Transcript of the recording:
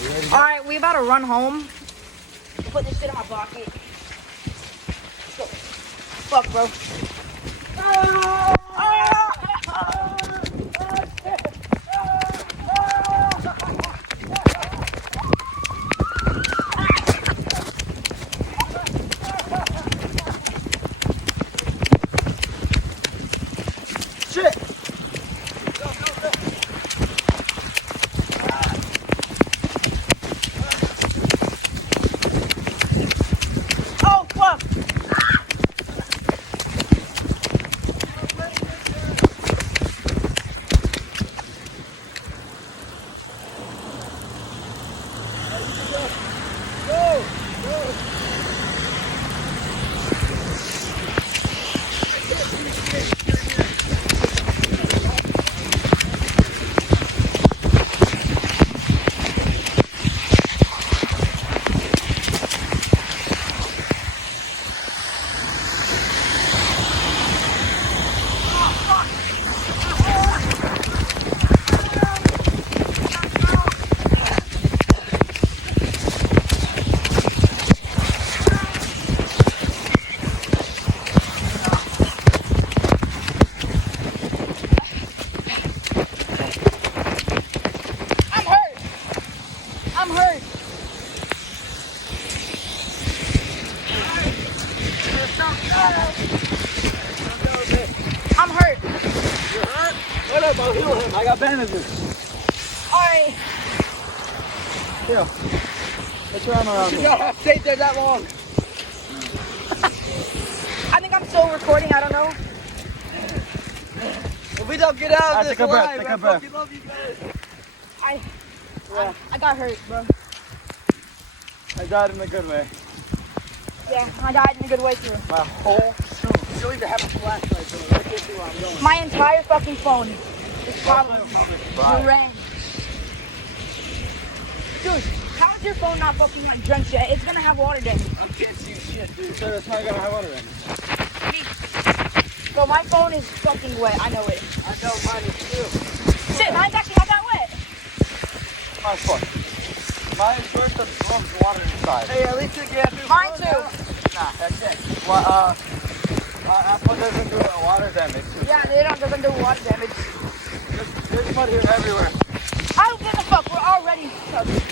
Alright, we about to run home. Put this shit in my pocket. Let's go. Fuck, bro. Shit! Oh, fuck! I'm hurt. I'm hurt. You hurt? What up? I'll heal him. I got bandages. Alright. Here. Let's run around. You gotta have stayed there that long. I think I'm still recording, I don't know. If we don't get out of this Take a breath, alive, take I a breath. fucking love you guys. I got hurt, bro. I died in a good way. Yeah, I died in a good way too. My whole suit. You don't even have a flashlight, so I can't see where I'm going. My entire fucking phone is probably rang. Dude, how's your phone not fucking not drenched yet? It's gonna have water damage. I can't see shit, dude. So it's not gonna have water in it. Bro, my phone is fucking wet. I know it. I know mine is too. Shit, mine's actually not that wet. Mine's fun. Mine first absorbs water inside. Hey, at least you get through. Mine too. Nah, that's it. Well, Apple doesn't do water damage. Yeah, they doesn't do water damage. There's mud here everywhere. I don't give a fuck. We're already covered.